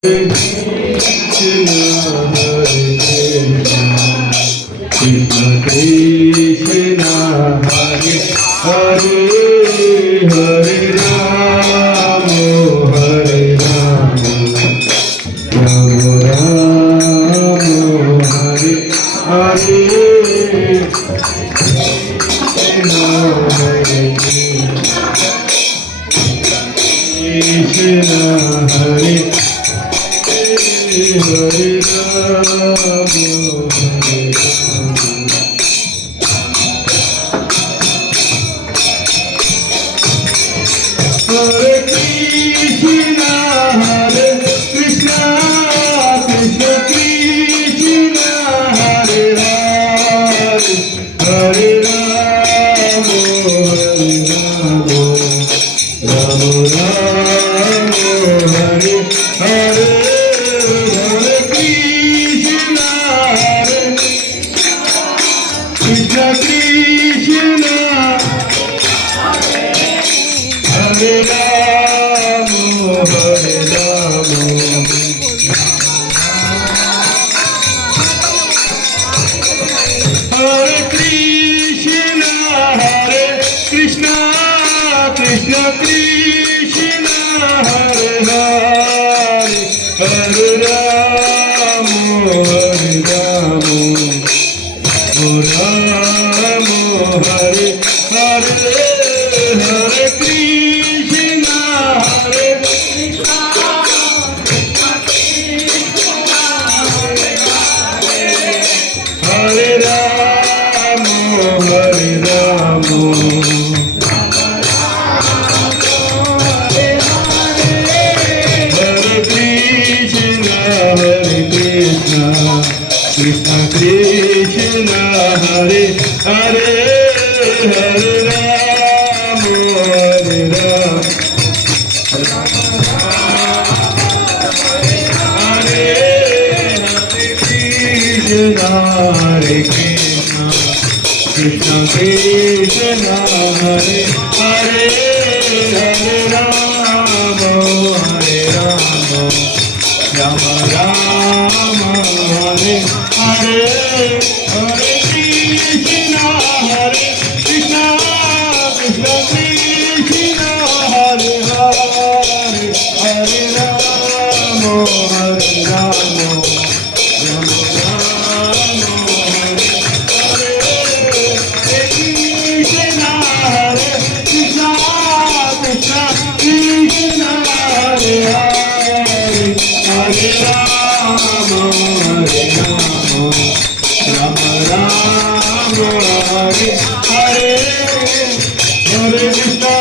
Krishna Hare Hare Hare Rama Hare Rama Rama Rama Hare Hare Krishna Hare Krishna Hare Hare Rama Hare Hare Krishna Hare Krishna Krishna Krishna Hare Hare Hare Rama Hare Rama Rama Rama Hare Hare Hare Krishna Hare Krishna Krishna Hare Rama Hare Rama Hare Krishna Hare Krishna Krishna Krishna Hare Hare Hare Rama Hare Rama Rama Hare Hare Hare Krishna Hare Hare Rama Hare Rama Hare Krishna Krishna Krishna Hare Hare Hare Rama Hare Rama Hare Krishna Krishna Krishna Hare Hare Hare Rama Hare Rama Rama Rama Hare Hare Hare Krishna Krishna Krishna Krishna Hare Hare Hare Rama Hare Rama Rama Rama Hare Hare Hare Krishna Krishna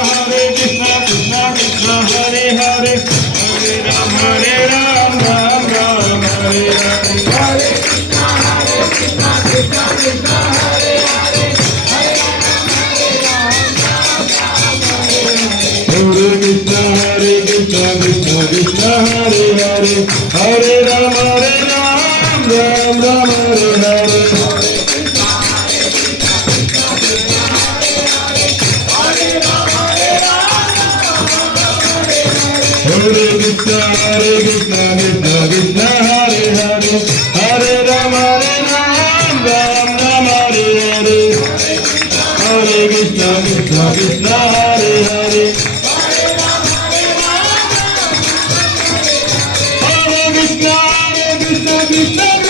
Krishna Krishna Hare Hare Hare Rama Hare Rama Rama Rama Hare Hare Hare Krishna Krishna Krishna Hare Hare Hare Rama Ram Hare Hare Hare Krishna Krishna Krishna Hare Hare Hare Krishna Krishna Krishna Hare Hare Hare Rama Ram Ram Hare Hare Hare Krishna Krishna Krishna Hare Hare Hare Rama Ram Ram Hare Hare Hare Krishna Krishna Hare Hare Hare Krishna Krishna Krishna